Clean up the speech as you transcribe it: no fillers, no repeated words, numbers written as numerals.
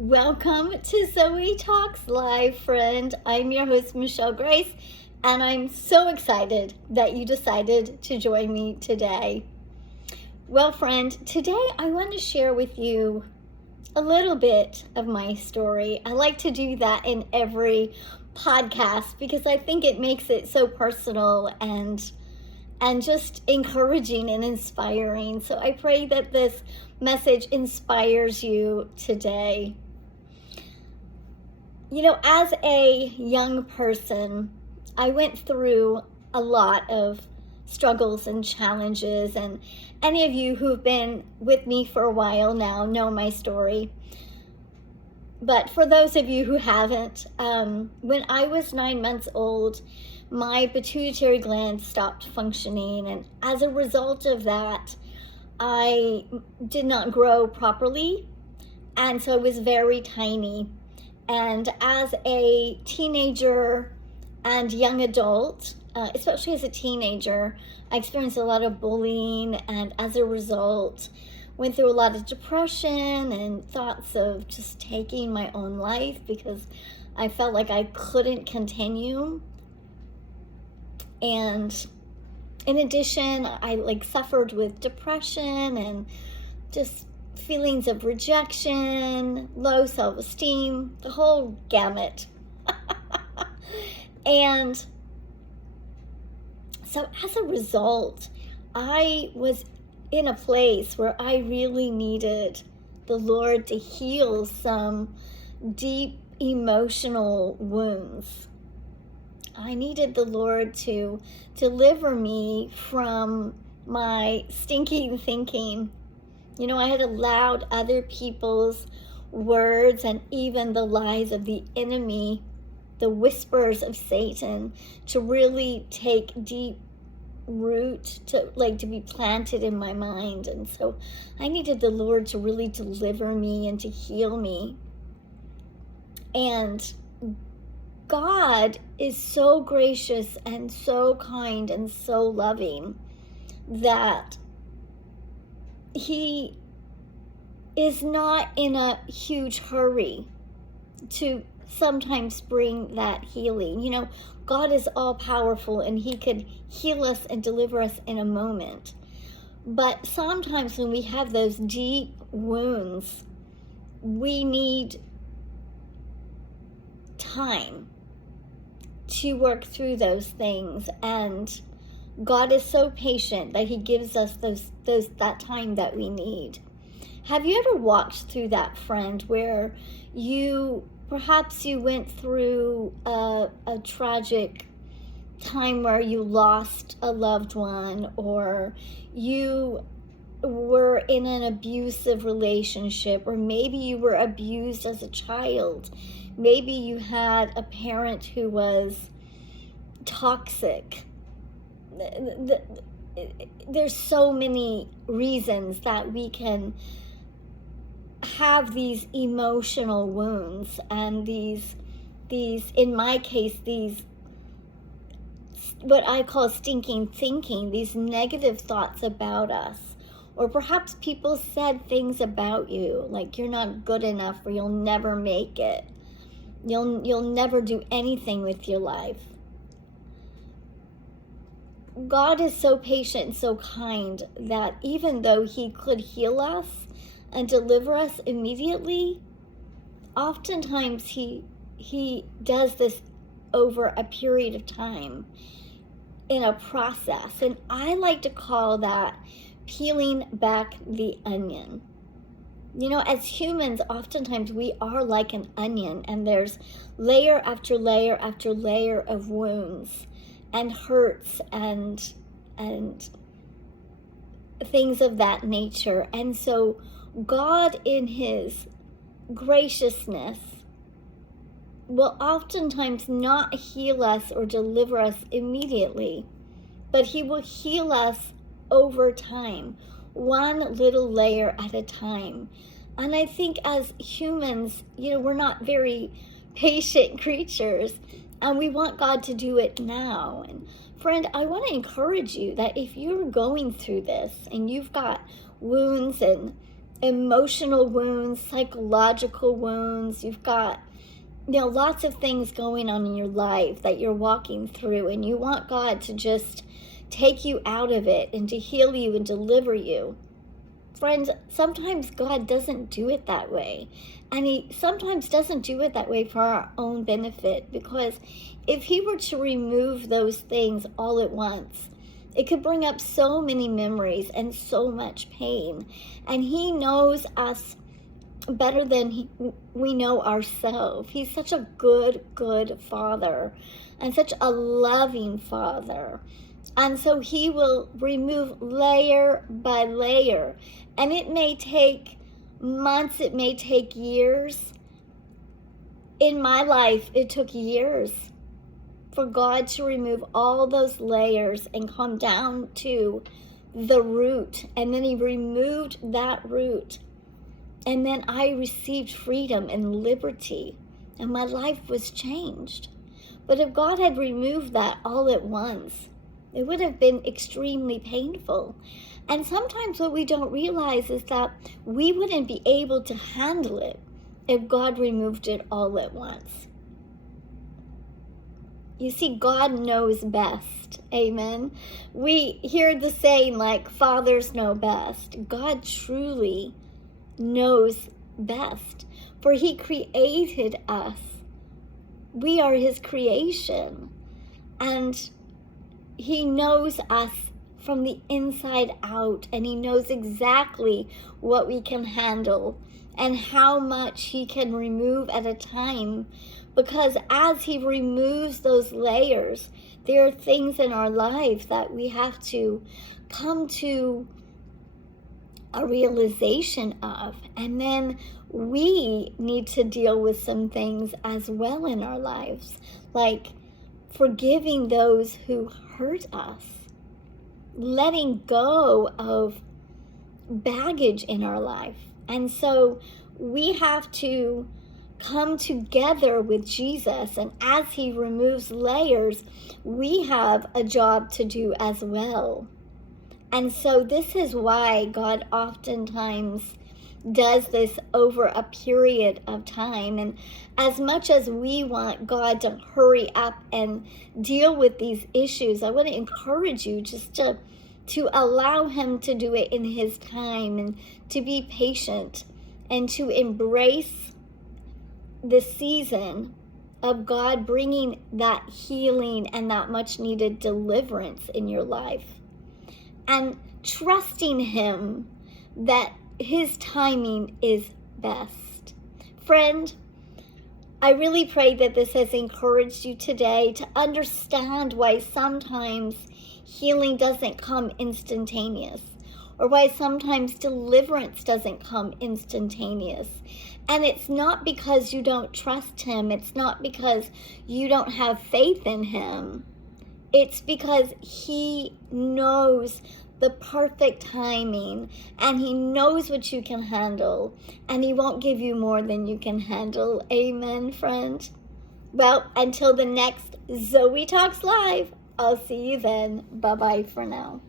Welcome to Zoe Talks Live, friend. I'm your host, Michelle Grace, and I'm so excited that you decided to join me today. Well, friend, today I want to share with you a little bit of my story. I like to do that in every podcast because I think it makes it so personal and just encouraging and inspiring. So I pray that this message inspires you today. You know, as a young person, I went through a lot of struggles and challenges, and any of you who've been with me for a while now know my story. But for those of you who haven't, when I was 9 months old, my pituitary gland stopped functioning, and as a result of that, I did not grow properly, and so I was very tiny. And as a teenager and young adult, especially as a teenager, I experienced a lot of bullying, and as a result, went through a lot of depression and thoughts of just taking my own life because I felt like I couldn't continue. And in addition, I suffered with depression and just feelings of rejection, low self-esteem, the whole gamut. And so as a result, I was in a place where I really needed the Lord to heal some deep emotional wounds. I needed the Lord to deliver me from my stinking thinking. You know, I had allowed other people's words and even the lies of the enemy, the whispers of Satan, to really take deep root, to be planted in my mind. And so I needed the Lord to really deliver me and to heal me. And God is so gracious and so kind and so loving that He is not in a huge hurry to sometimes bring that healing. You know, God is all powerful and He could heal us and deliver us in a moment. But sometimes when we have those deep wounds, we need time to work through those things, and God is so patient that He gives us that time that we need. Have you ever walked through that, friend, where perhaps you went through a tragic time where you lost a loved one, or you were in an abusive relationship, or maybe you were abused as a child? Maybe you had a parent who was toxic. There's so many reasons that we can have these emotional wounds and these, in my case, these, what I call stinking thinking, these negative thoughts about us. Or perhaps people said things about you, like you're not good enough, or you'll never make it. You'll never do anything with your life. God is so patient and so kind that even though He could heal us and deliver us immediately, oftentimes He does this over a period of time in a process. And I like to call that peeling back the onion. You know, as humans, oftentimes we are like an onion, and there's layer after layer after layer of wounds and hurts and things of that nature. And so God, in His graciousness, will oftentimes not heal us or deliver us immediately, but He will heal us over time, one little layer at a time. And I think as humans, you know, we're not very patient creatures, and we want God to do it now. And friend, I want to encourage you that if you're going through this and you've got wounds and emotional wounds, psychological wounds. You've got, lots of things going on in your life that you're walking through, and you want God to just take you out of it and to heal you and deliver you. Friends, sometimes God doesn't do it that way. And he sometimes doesn't do it that way for our own benefit, because if he were to remove those things all at once, it could bring up so many memories and so much pain. And he knows us better than we know ourselves. He's such a good Father, and such a loving Father. And so he will remove layer by layer. And it may take months, it may take years. In my life, it took years for God to remove all those layers and come down to the root. And then he removed that root. And then I received freedom and liberty. And my life was changed. But if God had removed that all at once, it would have been extremely painful. And sometimes what we don't realize is that we wouldn't be able to handle it if God removed it all at once. You see, God knows best. Amen. We hear the saying like, fathers know best. God truly knows best, for he created us. We are his creation, and he knows us from the inside out, and he knows exactly what we can handle and how much he can remove at a time, because as he removes those layers, there are things in our life that we have to come to a realization of, and then we need to deal with some things as well in our lives, like forgiving those who hurt us, letting go of baggage in our life. And so we have to come together with Jesus, and as he removes layers, we have a job to do as well. And so this is why God oftentimes does this over a period of time. And as much as we want God to hurry up and deal with these issues, I want to encourage you just to allow him to do it in his time, and to be patient, and to embrace the season of God bringing that healing and that much needed deliverance in your life, and trusting him that his timing is best. Friend, I really pray that this has encouraged you today to understand why sometimes healing doesn't come instantaneous, or why sometimes deliverance doesn't come instantaneous. And it's not because you don't trust him. It's not because you don't have faith in him. It's because he knows the perfect timing, and he knows what you can handle, and he won't give you more than you can handle. Amen, friend. Well, until the next Zoe Talks Live, I'll see you then. Bye-bye for now.